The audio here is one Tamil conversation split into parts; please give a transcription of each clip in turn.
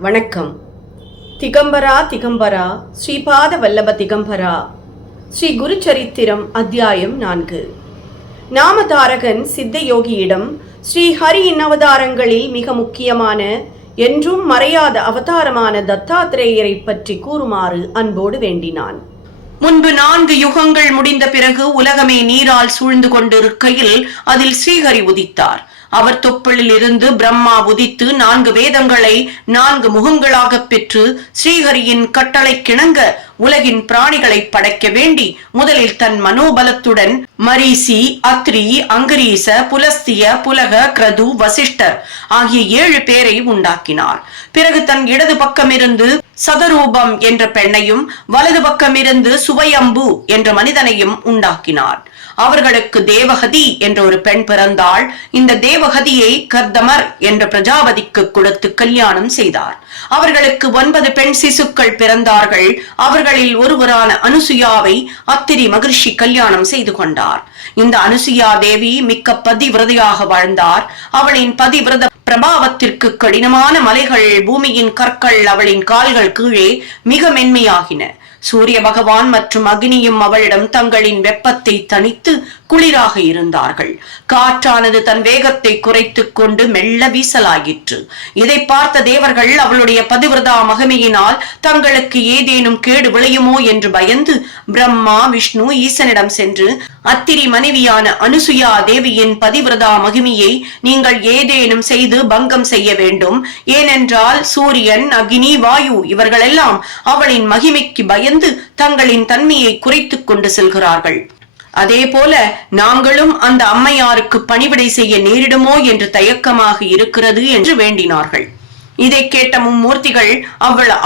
வணக்கம். திகம்பரா திகம்பரா ஸ்ரீபாத வல்லப திகம்பரா. ஸ்ரீ குரு சரித்திரம் அத்தியாயம் 4. நாமதாரகன் சித்தயோகியிடம் ஸ்ரீ ஹரியின் அவதாரங்களில் மிக முக்கியமான என்றும் மறையாத அவதாரமான தத்தாத்திரேயரை பற்றி கூறுமாறு அன்போடு வேண்டினான். முன்பு 4 யுகங்கள் முடிந்த பிறகு உலகமே நீரால் சூழ்ந்து கொண்டிருக்கையில் அதில் ஸ்ரீஹரி உதித்தார். அவர் தொப்புளில் இருந்து பிரம்மா உதித்து 4 வேதங்களை 4 முகங்களாக பெற்று ஸ்ரீஹரியின் கட்டளை கிணங்க உலகின் பிராணிகளை படைக்க வேண்டி முதலில் தன் மனோபலத்துடன் மரீசி, அத்ரி, அங்கரீச, புலஸ்திய, புலக, கிரது, வசிஷ்டர் ஆகிய 7 பேரை உண்டாக்கினார். பிறகு தன் இடது பக்கமிருந்து சதரூபம் என்ற பெண்ணையும் வலது பக்கமிருந்து சுவையம்பு என்ற மனிதனையும் உண்டாக்கினார். அவர்களுக்கு தேவகதி என்ற ஒரு பெண் பிறந்தாள். இந்த தேவகதியை கர்தமர் என்ற பிரஜாபதிக்கு கொடுத்து கல்யாணம் செய்தார். அவர்களுக்கு 9 பெண் சிசுக்கள் பிறந்தார்கள். அவர்களில் ஒருவரான அனுசுயாவை அத்திரி மகிழ்ச்சி கல்யாணம் செய்து கொண்டார். இந்த அனுசுயா தேவி மிக்க பதிவிரதையாக வாழ்ந்தார். அவளின் பதிவிரத பிரபாவத்திற்கு கடினமான மலைகள், பூமியின் கற்கள் அவளின் கால்கள் கீழே மிக மென்மையாகின. சூரிய பகவான் மற்றும் அக்னியும் அவளிடம் தங்களின் வெப்பத்தை தணித்து குளிராக இருந்தார்கள். காற்றானது தன் வேகத்தை குறைத்துக் கொண்டு மெல்ல வீசலாயிற்று. இதை பார்த்த தேவர்கள் அவளுடைய பதிவிரதா மகிமையினால் தங்களுக்கு ஏதேனும் கேடு விளையுமோ என்று பயந்து பிரம்மா, விஷ்ணு, ஈசனிடம் சென்று அத்திரி மனைவியான அனுசுயா தேவியின் பதிவிரதா மகிமையை நீங்கள் ஏதேனும் செய்து பங்கம் செய்ய வேண்டும். ஏனென்றால் சூரியன், அக்னி, வாயு இவர்களெல்லாம் அவளின் மகிமைக்கு பயந்து தங்களின் தன்மையை குறைத்துக் கொண்டு செல்கிறார்கள். அதே போல நாங்களும் அந்த அம்மையாருக்கு பணிவிடை செய்ய நேரிடுமோ என்று தயக்கமாக இருக்கிறது என்று வேண்டினார்கள். இதை கேட்ட மும்மூர்த்திகள்,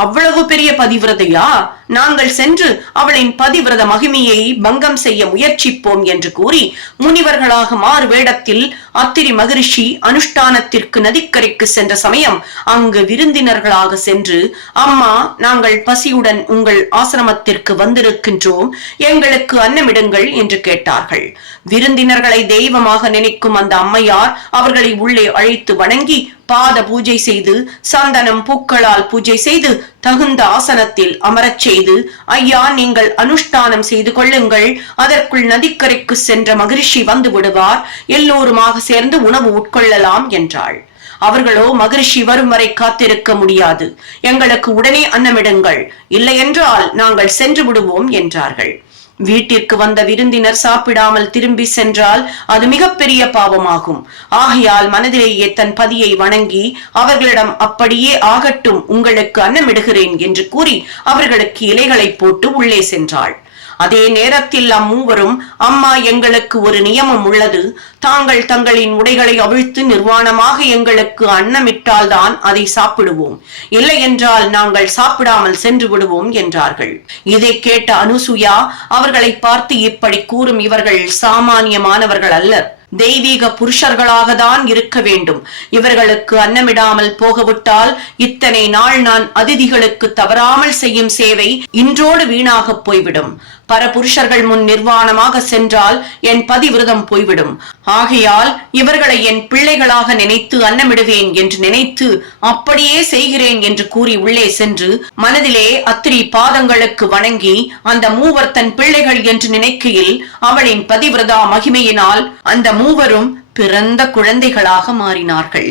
அவ்வளவு பெரிய பதிவிரதையா? நாங்கள் சென்று அவளின் பதிவிரத மகிமையை பங்கம் செய்ய முயற்சிப்போம் என்று கூறி முனிவர்களாக மாறு வேடத்தில் அத்திரி மகரிஷி அனுஷ்டானத்திற்கு நதிக்கரைக்கு சென்ற சமயம் அங்கு விருந்தினர்களாக சென்று, அம்மா, நாங்கள் பசியுடன் உங்கள் ஆசிரமத்திற்கு வந்திருக்கின்றோம், எங்களுக்கு அன்னமிடுங்கள் என்று கேட்டார்கள். விருந்தினர்களை தெய்வமாக நினைக்கும் அந்த அம்மையார் அவர்களை உள்ளே அழைத்து வணங்கி பாத பூஜை செய்து சந்தனம் பூக்களால் பூஜை செய்து தகுந்த ஆசனத்தில் அமரச் செய்து, ஐயா, நீங்கள் அனுஷ்டானம் செய்து கொள்ளுங்கள், அதற்குள் நதிக்கரைக்கு சென்ற மகிழ்ச்சி வந்து விடுவார், எல்லோருமாக சேர்ந்து உணவு உட்கொள்ளலாம் என்றாள். அவர்களோ, மகிழ்ச்சி வரும் வரை காத்திருக்க முடியாது, எங்களுக்கு உடனே அன்னமிடுங்கள், இல்லை என்றால் நாங்கள் சென்று விடுவோம் என்றார்கள். வீட்டிற்கு வந்த விருந்தினர் சாப்பிடாமல் திரும்பி சென்றால் அது மிகப்பெரிய பாவமாகும். ஆகையால் மனதிலேயே தன் பதியை வணங்கி அவர்களிடம் அப்படியே ஆகட்டும், உங்களுக்கு அன்னமிடுகிறேன் என்று கூறி அவர்களுக்கு இலைகளை போட்டு உள்ளே சென்றாள். அதே நேரத்தில் அம்மூவரும், அம்மா, எங்களுக்கு ஒரு நியமம் உள்ளது, தாங்கள் தங்களின் உடைகளை அவிழ்த்து நிர்வாணமாக எங்களுக்கு அன்னமிட்டால் தான் அதை சாப்பிடுவோம், இல்லை என்றால் நாங்கள் சாப்பிடாமல் சென்று விடுவோம் என்றார்கள். இதை கேட்ட அனுசுயா அவர்களை பார்த்து, இப்படி கூறும் இவர்கள் சாமானியமானவர்கள் அல்லர், தெய்வீக புருஷர்களாக தான் இருக்க வேண்டும். இவர்களுக்கு அன்னமிடாமல் போகவிட்டால் இத்தனை நாள் நான் அதிதிகளுக்கு தவறாமல் செய்யும் சேவை இன்றோடு வீணாக போய்விடும். பரபுருஷர்கள் முன் நிர்வாணமாக சென்றால் என் பதிவிரதம் போய்விடும். ஆகையால் இவர்களை என் பிள்ளைகளாக நினைத்து அன்னமிடுவேன் என்று நினைத்து அப்படியே செய்கிறேன் என்று கூறி உள்ளே சென்று மனதிலே அத்திரி பாதங்களுக்கு வணங்கி அந்த மூவர் தன் பிள்ளைகள் என்று நினைக்கையில் அவளின் பதிவிரதா மகிமையினால் அந்த மூவரும் பிறந்த குழந்தைகளாக மாறினார்கள்.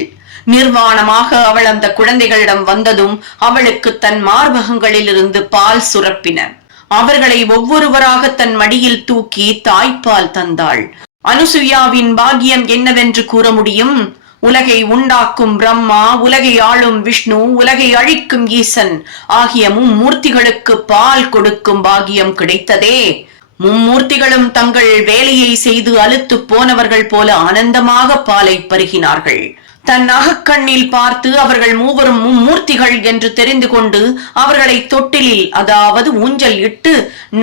நிர்வாணமாக அவள் அந்த குழந்தைகளிடம் வந்ததும் அவளுக்கு தன் மார்பகங்களில் இருந்து பால் சுரப்பின. அவர்களை ஒவ்வொருவராக தன் மடியில் தூக்கி தாய்ப்பால் தந்தாள். அனுசுயாவின் பாக்கியம் என்னவென்று கூற முடியும்? உலகை உண்டாக்கும் பிரம்மா, உலகை ஆளும் விஷ்ணு, உலகை அழிக்கும் ஈசன் ஆகிய மும்மூர்த்திகளுக்கு பால் கொடுக்கும் பாக்கியம் கிடைத்ததே. மும்மூர்த்திகளும் தங்கள் வேலையை செய்து அலுத்து போனவர்கள் போல ஆனந்தமாக பாலை பருகினார்கள். தன் அகக்கண்ணில் பார்த்து அவர்கள் மூவரும் மும்மூர்த்திகள் என்று தெரிந்து கொண்டு அவர்களை தொட்டிலில், அதாவது ஊஞ்சல் இட்டு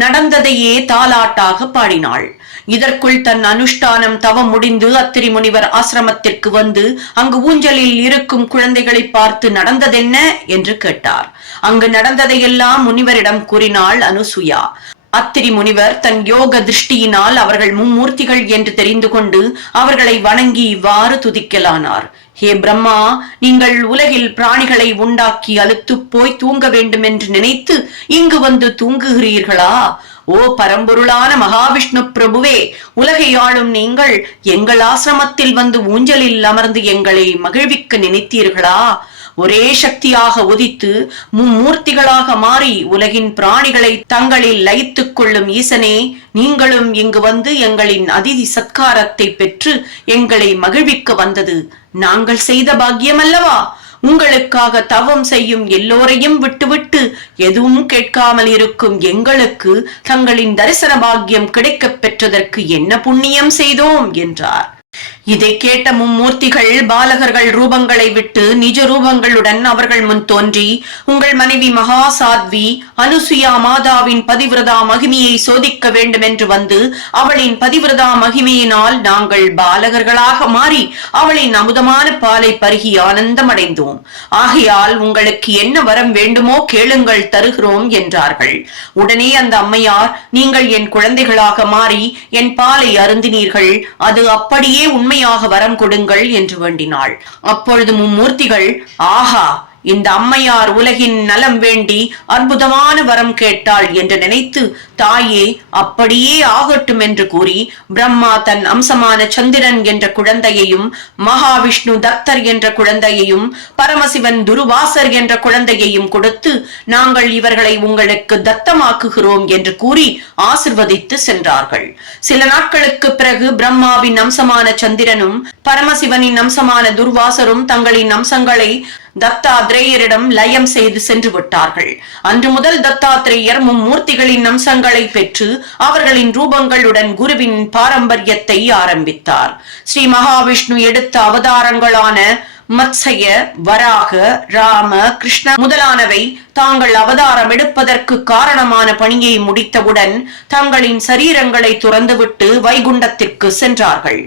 நடந்ததையே தாலாட்டாக பாடினாள். இதற்குள் தன் அனுஷ்டானம் தவம் முடிந்து அத்திரி முனிவர் ஆசிரமத்திற்கு வந்து அங்கு ஊஞ்சலில் இருக்கும் குழந்தைகளை பார்த்து நடந்ததென்ன என்று கேட்டார். அங்கு நடந்ததையெல்லாம் முனிவரிடம் கூறினாள் அனுசுயா. அத்திரி முனிவர் தன் யோக திருஷ்டியினால் அவர்கள் மும்மூர்த்திகள் என்று தெரிந்து கொண்டு அவர்களை வணங்கி இவ்வாறு துதிக்கலானார். ஹே பிரம்மா, நீங்கள் உலகில் பிராணிகளை உண்டாக்கி அலுத்து போய் தூங்க வேண்டும் என்று நினைத்து இங்கு வந்து தூங்குகிறீர்களா? ஓ பரம்பொருளான மகாவிஷ்ணு பிரபுவே, உலகை ஆளும் நீங்கள் எங்கள் ஆசிரமத்தில் வந்து ஊஞ்சலில் அமர்ந்து எங்களை மகிழ்விக்க நினைத்தீர்களா? ஒரே சக்தியாக உதித்து மும்மூர்த்திகளாக மாறி உலகின் பிராணிகளை தங்களில் லயித்துக் கொள்ளும் ஈசனே, நீங்களும் இங்கு வந்து எங்களின் அதிதி சத்காரத்தை பெற்று எங்களை மகிழ்விக்க வந்தது நாங்கள் செய்த பாக்கியம் அல்லவா? உங்களுக்காக தவம் செய்யும் எல்லோரையும் விட்டுவிட்டு எதுவும் கேட்காமல் இருக்கும் எங்களுக்கு தங்களின் தரிசன பாக்கியம் கிடைக்கப் பெற்றதற்கு என்ன புண்ணியம் செய்தோம் என்றார். இதை கேட்ட மும்மூர்த்திகள் பாலகர்கள் ரூபங்களை விட்டு நிஜ ரூபங்களுடன் அவர்கள் முன் தோன்றி, உங்கள் மனைவி மகா சாத்வி அனுசுயா மாதாவின் பதிவிரதா மகிமையை சோதிக்க வேண்டும் என்று வந்து அவளின் பதிவிரதா மகிமையினால் நாங்கள் பாலகர்களாக மாறி அவளின் அமுதமான பாலை பருகி ஆனந்தம் அடைந்தோம். ஆகையால் உங்களுக்கு என்ன வரம் வேண்டுமோ கேளுங்கள், தருகிறோம் என்றார்கள். உடனே அந்த அம்மையார், நீங்கள் என் குழந்தைகளாக மாறி என் பாலை அருந்தினீர்கள், அது அப்படியே உண்மையாக வரம் கொடுங்கள் என்று வேண்டினாள். அப்பொழுது மும்மூர்த்திகள், ஆஹா, இந்த அம்மையார் உலகின் நலம் வேண்டி அற்புதமான வரம் கேட்டாள் என்று நினைத்து, தாயே அப்படியே ஆகட்டும் என்று கூறி பிரம்மா தன் அம்சமான சந்திரன் என்ற குழந்தையையும், மகாவிஷ்ணு தத்தர் என்ற குழந்தையையும், பரமசிவன் துருவாசர் என்ற குழந்தையையும் கொடுத்து, நாங்கள் இவர்களை உங்களுக்கு தத்தமாக்குகிறோம் என்று கூறி ஆசிர்வதித்து சென்றார்கள். சில நாட்களுக்கு பிறகு பிரம்மாவின் அம்சமான சந்திரனும் பரமசிவனின் அம்சமான துர்வாசரும் தங்களின் அம்சங்களை தத்தாத்ரேயரிடம் லயம் செய்து சென்று விட்டார்கள். அன்று முதல் தத்தாத்ரேயர் மும்மூர்த்திகளின் அம்சங்களை பெற்று அவர்களின் ரூபங்களுடன் குருவின் பாரம்பரியத்தை ஆரம்பித்தார். ஸ்ரீ மகாவிஷ்ணு எடுத்த அவதாரங்களான மத்சய, வராக, ராம, கிருஷ்ண முதலானவை தாங்கள் அவதாரம் எடுப்பதற்கு காரணமான பணியை முடித்தவுடன் தங்களின் சரீரங்களை துறந்துவிட்டு வைகுண்டத்திற்கு சென்றார்கள்.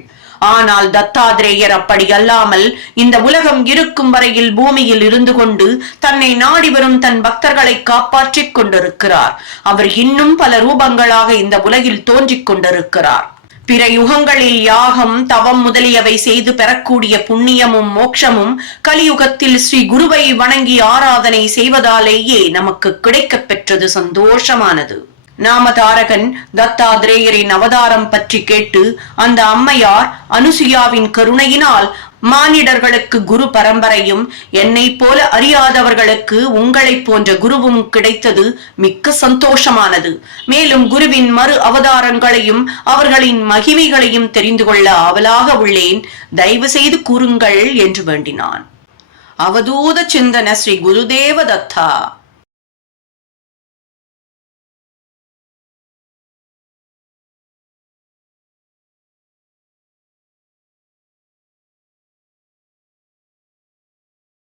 ஆனால் தத்தாத்ரேயர் அப்படி அல்லாமல் இந்த உலகம் இருக்கும் வரையில் பூமியில் இருந்து கொண்டு தன்னை நாடி வரும் தன் பக்தர்களை காப்பாற்றிக் கொண்டிருக்கிறார். அவர் இன்னும் பல ரூபங்களாக இந்த உலகில் தோன்றிக் கொண்டிருக்கிறார். பிற யுகங்களில் யாகம், தவம் முதலியவை செய்து பெறக்கூடிய புண்ணியமும் மோட்சமும் கலியுகத்தில் ஸ்ரீ குருவை வணங்கி ஆராதனை செய்வதாலேயே நமக்கு கிடைக்கப் பெற்றது சந்தோஷமானது. நாமதாரகன் தத்தாத்ரேயரின் அவதாரம் பற்றி கேட்டு அந்த அம்மையார் அனுசுயாவின் கருணையினால் மானிடர்களுக்கு குரு பரம்பரையும் என்னை போல அறியாதவர்களுக்கு உங்களை போன்ற குருவும் கிடைத்தது மிக்க சந்தோஷமானது. மேலும் குருவின் மறு அவதாரங்களையும் அவர்களின் மகிமைகளையும் தெரிந்து கொள்ள ஆவலாக உள்ளேன், தயவு செய்து கூறுங்கள் என்று வேண்டினான். அவதூத சிந்தன ஸ்ரீ குருதேவ தத்தா.